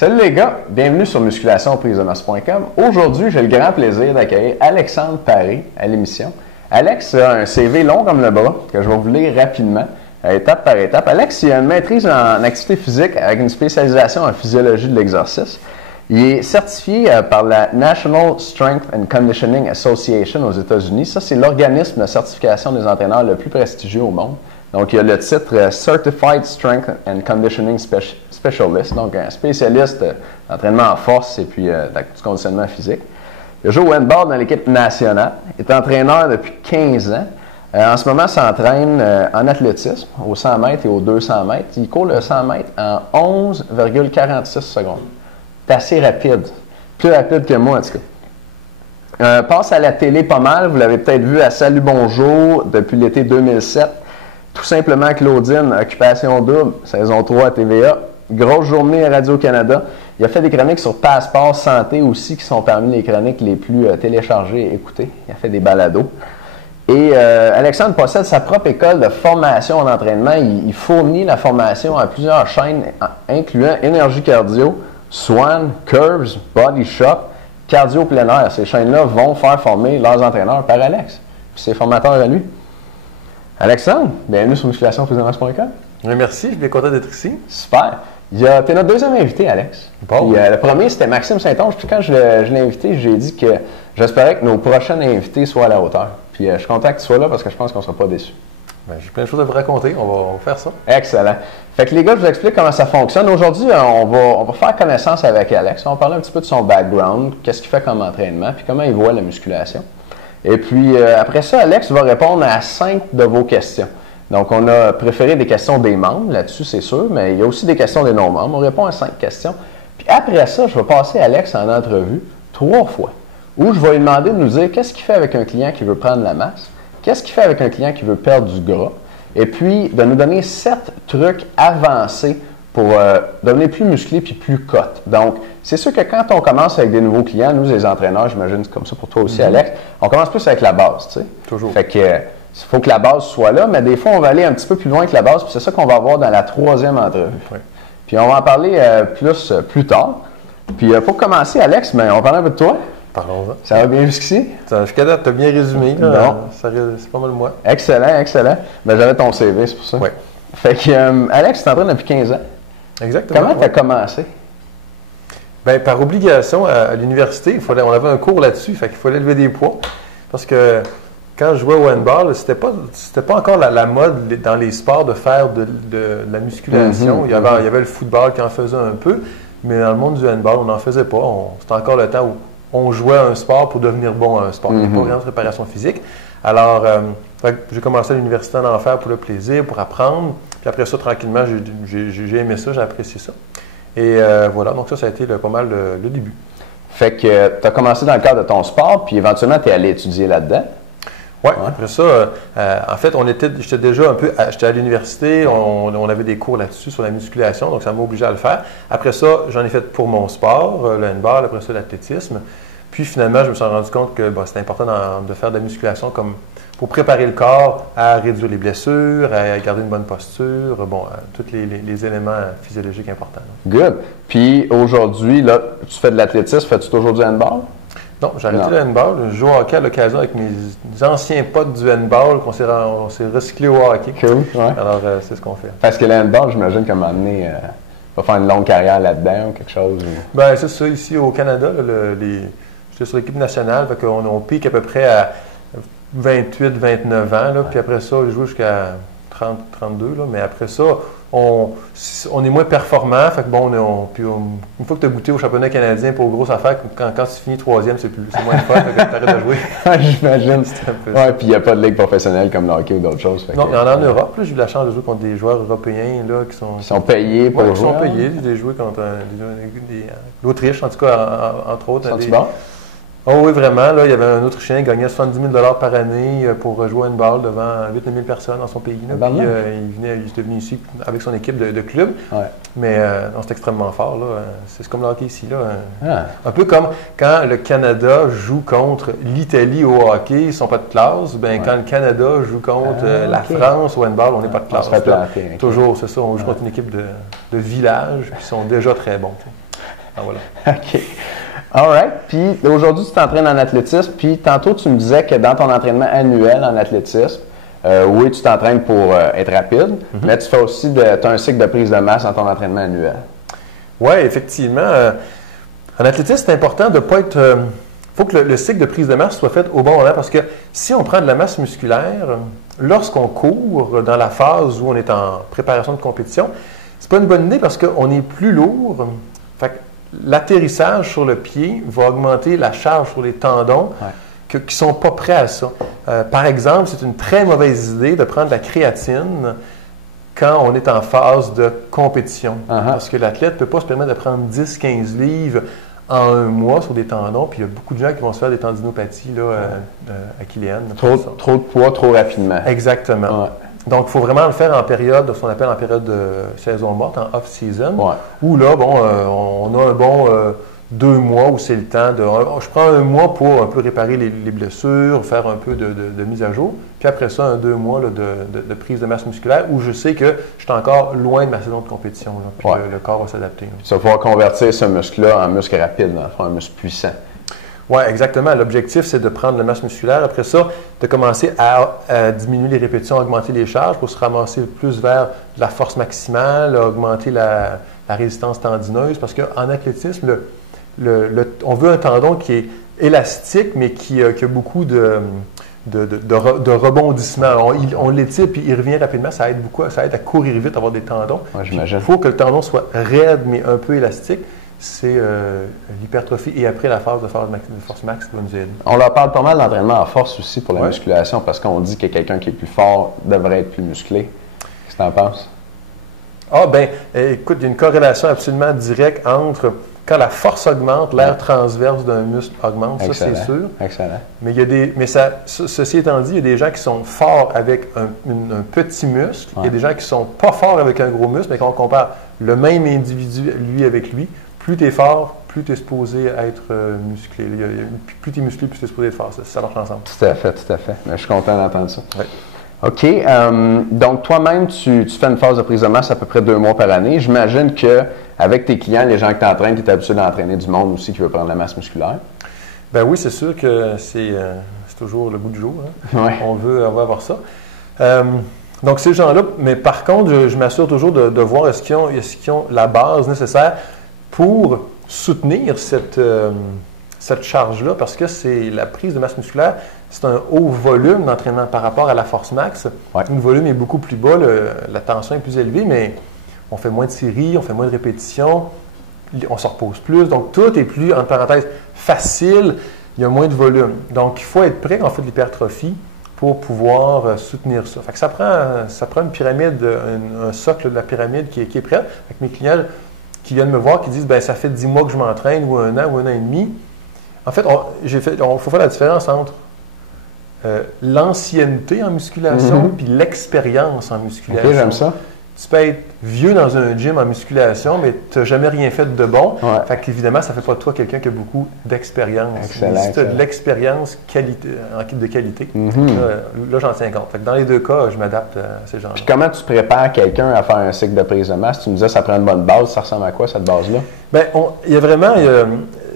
Salut les gars, bienvenue sur musculationprisedemasse.com. Aujourd'hui, j'ai le grand plaisir d'accueillir Alexandre Paré à l'émission. Alex a un CV long comme le bras, que je vais vous lire rapidement, étape par étape. Alex, il a une maîtrise en activité physique avec une spécialisation en physiologie de l'exercice. Il est certifié par la National Strength and Conditioning Association aux États-Unis. Ça, c'est l'organisme de certification des entraîneurs le plus prestigieux au monde. Donc, il a le titre Certified Strength and Conditioning Specialist, donc un spécialiste d'entraînement en force et puis du conditionnement physique. Il joue au handball dans l'équipe nationale. Il est entraîneur depuis 15 ans. En ce moment, il s'entraîne en athlétisme, au 100 mètres et au 200 mètres. Il court le 100 mètres en 11,46 secondes. C'est assez rapide. Plus rapide que moi, en tout cas. Passe à la télé pas mal. Vous l'avez peut-être vu à Salut Bonjour depuis l'été 2007. Tout simplement Claudine, Occupation Double, saison 3 à TVA. Grosse journée à Radio-Canada. Il a fait des chroniques sur Passeport Santé aussi, qui sont parmi les chroniques les plus téléchargées et écoutées. Il a fait des balados. Et Alexandre possède sa propre école de formation en entraînement. Il fournit la formation à plusieurs chaînes, incluant Énergie Cardio, Swan, Curves, Body Shop, Cardio Plein Air. Ces chaînes-là vont faire former leurs entraîneurs par Alex. Puis ses formateurs à lui. Alexandre, bienvenue sur musculationprisedemasse.com. Merci, je suis bien content d'être ici. Super. Tu es notre deuxième invité, Alex. Bon. Puis, le premier, c'était Maxime Saint-Onge. Puis quand je l'ai invité, j'ai dit que j'espérais que nos prochains invités soient à la hauteur. Puis je suis content que tu sois là parce que je pense qu'on ne sera pas déçus. J'ai plein de choses à vous raconter. On va faire ça. Excellent. Fait que les gars, je vous explique comment ça fonctionne. Aujourd'hui, on va faire connaissance avec Alex. On va parler un petit peu de son background, qu'est-ce qu'il fait comme entraînement, puis comment il voit la musculation. Et puis, après ça, Alex va répondre à 5 de vos questions. Donc, on a préféré des questions des membres, là-dessus, c'est sûr, mais il y a aussi des questions des non-membres. On répond à 5 questions. Puis après ça, je vais passer Alex en entrevue 3 fois, où je vais lui demander de nous dire qu'est-ce qu'il fait avec un client qui veut prendre la masse, qu'est-ce qu'il fait avec un client qui veut perdre du gras, et puis de nous donner 7 trucs avancés pour devenir plus musclé puis plus cut. Donc, c'est sûr que quand on commence avec des nouveaux clients, nous, les entraîneurs, j'imagine c'est comme ça pour toi aussi, Alex, on commence plus avec la base, tu sais. Toujours. Fait que il faut que la base soit là, mais des fois, on va aller un petit peu plus loin que la base, puis c'est ça qu'on va voir dans la 3e entrevue. Oui. Puis on va en parler plus tard. Puis pour commencer, Alex, on va parler un peu de toi. Parlons-en. Ça va bien jusqu'ici? Jusqu'à date, tu as bien résumé. Là. Non. C'est pas mal moi. Excellent, excellent. J'avais ton CV, c'est pour ça. Oui. Fait que Alex, tu t'entraînes depuis 15 ans. Exactement. Comment tu as commencé? Bien, par obligation, à l'université, on avait un cours là-dessus, fait qu'il fallait lever des poids. Parce que quand je jouais au handball, c'était pas encore la mode dans les sports de faire de la musculation. Il y avait le football qui en faisait un peu, mais dans le monde du handball, on n'en faisait pas. C'était encore le temps où on jouait à un sport pour devenir bon à un sport. Il n'y a pas vraiment de préparation physique. Alors, j'ai commencé à l'université en faire pour le plaisir, pour apprendre. Puis après ça, tranquillement, j'ai aimé ça, j'ai apprécié ça. Et voilà, donc ça a été pas mal le début. Fait que tu as commencé dans le cadre de ton sport, puis éventuellement, tu es allé étudier là-dedans. Oui, après ça, en fait, j'étais déjà un peu, j'étais à l'université, on avait des cours là-dessus sur la musculation, donc ça m'a obligé à le faire. Après ça, j'en ai fait pour mon sport, le handball, après ça, l'athlétisme. Puis finalement, je me suis rendu compte que c'était important de faire de la musculation comme pour préparer le corps à réduire les blessures, à garder une bonne posture, tous les éléments physiologiques importants. Good. Puis aujourd'hui, là, tu fais de l'athlétisme, fais-tu toujours du handball? Non, j'ai arrêté le handball. Je joue au hockey à l'occasion avec mes anciens potes du handball, on s'est recyclés au hockey. Cool, ouais. Alors, c'est ce qu'on fait. Parce que le handball, j'imagine qu'à un moment donné, tu vas faire une longue carrière là-dedans ou quelque chose? Ou... Bien, c'est ça. Ici, au Canada, j'étais sur l'équipe nationale, fait on pique à peu près à 28, 29 ans. Là, puis après ça, je joue jusqu'à 30, 32. Là, mais après ça, on est moins performant. Fait que une fois que tu as goûté au championnat canadien pour grosses affaires, quand tu finis 3e, c'est moins le fun. Fait que tu arrêtes de jouer. J'imagine. Ouais, puis il n'y a pas de ligue professionnelle comme le hockey ou d'autres choses. Non, il y en a en Europe. J'ai eu la chance de jouer contre des joueurs européens là, qui sont payés pour jouer. Ils sont payés. J'ai joué contre l'Autriche, en tout cas, entre autres. Sont-ils bons? Oh oui, vraiment. Là, il y avait un Autrichien qui gagnait 70 000 par année pour jouer à une balle devant 8 000 personnes dans son pays. Là. Puis, il était venu ici avec son équipe de club. Ouais. Mais c'est extrêmement fort. Là. C'est comme le hockey ici. Là. Un peu comme quand le Canada joue contre l'Italie au hockey, ils ne sont pas de classe. Quand le Canada joue contre la France au handball, on n'est pas de classe. On se fait planter, toujours, c'est ça. On joue contre une équipe de village, puis ils sont déjà très bons. Ah, voilà. OK. All right. Puis aujourd'hui, tu t'entraînes en athlétisme. Puis tantôt, tu me disais que dans ton entraînement annuel en athlétisme, oui, tu t'entraînes pour être rapide, mais tu fais aussi tu as un cycle de prise de masse dans ton entraînement annuel. Oui, effectivement. En athlétisme, c'est important de ne pas être. Il faut que le cycle de prise de masse soit fait au bon moment parce que si on prend de la masse musculaire, lorsqu'on court dans la phase où on est en préparation de compétition, c'est pas une bonne idée parce qu'on est plus lourd. Fait que l'atterrissage sur le pied va augmenter la charge sur les tendons qui ne sont pas prêts à ça. Par exemple, c'est une très mauvaise idée de prendre de la créatine quand on est en phase de compétition. Parce que l'athlète ne peut pas se permettre de prendre 10-15 livres en un mois sur des tendons, puis il y a beaucoup de gens qui vont se faire des tendinopathies achilléennes. Trop de poids, trop rapidement. Exactement. Donc, il faut vraiment le faire en période, ce qu'on appelle en période de saison morte, en off-season, où là, on a un bon 2 mois où c'est le temps de... Je prends un mois pour un peu réparer les blessures, faire un peu de mise à jour, puis après ça, 2 mois là, de prise de masse musculaire où je sais que je suis encore loin de ma saison de compétition, là, puis le corps va s'adapter. Tu vas pouvoir convertir ce muscle-là en muscle rapide, un muscle puissant. Oui, exactement. L'objectif, c'est de prendre la masse musculaire. Après ça, de commencer à diminuer les répétitions, augmenter les charges pour se ramasser plus vers la force maximale, augmenter la résistance tendineuse. Parce qu'en athlétisme, on veut un tendon qui est élastique, mais qui a beaucoup de rebondissement. On l'étire, puis il revient rapidement. Ça aide beaucoup. Ça aide à courir vite, à avoir des tendons. J'imagine. Il faut que le tendon soit raide, mais un peu élastique. C'est l'hypertrophie et après la phase de force max qui va nous aider. On leur parle pas mal d'entraînement en force aussi pour la musculation parce qu'on dit que quelqu'un qui est plus fort devrait être plus musclé. Qu'est-ce que tu en penses? Ah, bien, écoute, il y a une corrélation absolument directe entre quand la force augmente, l'aire transverse d'un muscle augmente, ça c'est sûr. Excellent. Mais ceci étant dit, il y a des gens qui sont forts avec un petit muscle, il y a des gens qui sont pas forts avec un gros muscle, mais quand on compare le même individu, lui avec lui, plus tu es fort, plus tu es supposé être musclé. Plus tu es musclé, plus tu es supposé être fort. Ça marche ensemble. Tout à fait, tout à fait. Mais je suis content d'entendre ça. Oui. OK. Donc, toi-même, tu fais une phase de prise de masse à peu près 2 mois par année. J'imagine qu'avec tes clients, les gens que tu entraînes, tu es habitué d'entraîner du monde aussi qui veut prendre la masse musculaire. Ben oui, c'est sûr que c'est toujours le bout du jour. Hein? On veut avoir ça. Donc, ces gens-là, mais par contre, je m'assure toujours de voir est-ce qu'ils ont la base nécessaire pour soutenir cette charge-là, parce que c'est la prise de masse musculaire, c'est un haut volume d'entraînement par rapport à la force max. Le volume est beaucoup plus bas, la tension est plus élevée, mais on fait moins de séries, on fait moins de répétitions, on se repose plus. Donc, tout est plus, entre parenthèses, facile, il y a moins de volume. Donc, il faut être prêt quand on fait de l'hypertrophie pour pouvoir soutenir ça. Fait que ça prend une pyramide, un socle de la pyramide qui est prêt. Avec mes clients qui viennent me voir, qui disent « ça fait 10 mois que je m'entraîne, ou 1 an, ou 1 an et demi ». En fait, il faut faire la différence entre l'ancienneté en musculation puis l'expérience en musculation. OK, j'aime ça. Tu peux être vieux dans un gym en musculation, mais tu n'as jamais rien fait de bon. Fait qu'évidemment, ça ne fait pas de toi quelqu'un qui a beaucoup d'expérience. Excellent. Si tu as de l'expérience de qualité, là j'en tiens compte. Fait que dans les 2 cas, je m'adapte à ces gens-là. Puis comment tu prépares quelqu'un à faire un cycle de prise de masse? Tu me disais que ça prend une bonne base. Ça ressemble à quoi, cette base-là? Bien, il y a vraiment...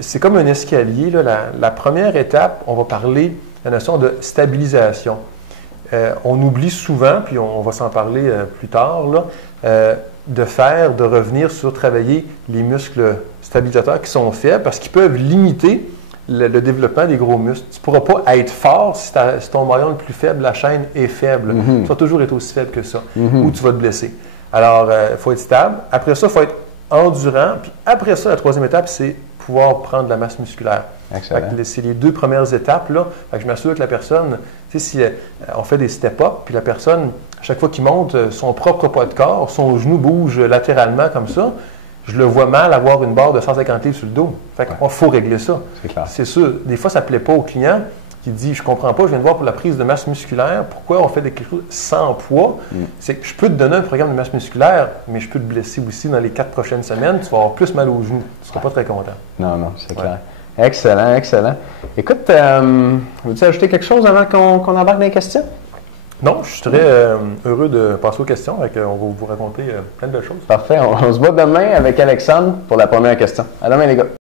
c'est comme un escalier. Là. La première étape, on va parler de la notion de stabilisation. On oublie souvent, puis on va s'en parler plus tard, là, de revenir sur travailler les muscles stabilisateurs qui sont faibles parce qu'ils peuvent limiter le développement des gros muscles. Tu ne pourras pas être fort si ton maillon le plus faible, la chaîne, est faible. Tu vas toujours être aussi faible que ça, ou tu vas te blesser. Alors, il faut être stable. Après ça, il faut être endurant. Puis après ça, la 3e étape, c'est pouvoir prendre de la masse musculaire. C'est les 2 premières étapes. Là. Fait que je m'assure que la personne, si on fait des step-up, puis la personne, à chaque fois qu'il monte son propre poids de corps, son genou bouge latéralement comme ça, je le vois mal avoir une barre de 150 livres sur le dos. Fait qu'il faut régler ça. C'est sûr. Des fois, ça ne plaît pas au client qui dit « Je ne comprends pas, je viens de voir pour la prise de masse musculaire, pourquoi on fait quelque chose sans poids? C'est que je peux te donner un programme de masse musculaire, mais je peux te blesser aussi dans les 4 prochaines semaines. Tu vas avoir plus mal aux genoux. Tu ne seras pas très content. » Non, c'est clair. Excellent, excellent. Écoute, veux-tu ajouter quelque chose avant qu'on embarque dans les questions? Non, je suis très heureux de passer aux questions. On va vous raconter plein de belles choses. Parfait. On se voit demain avec Alexandre pour la première question. À demain, les gars.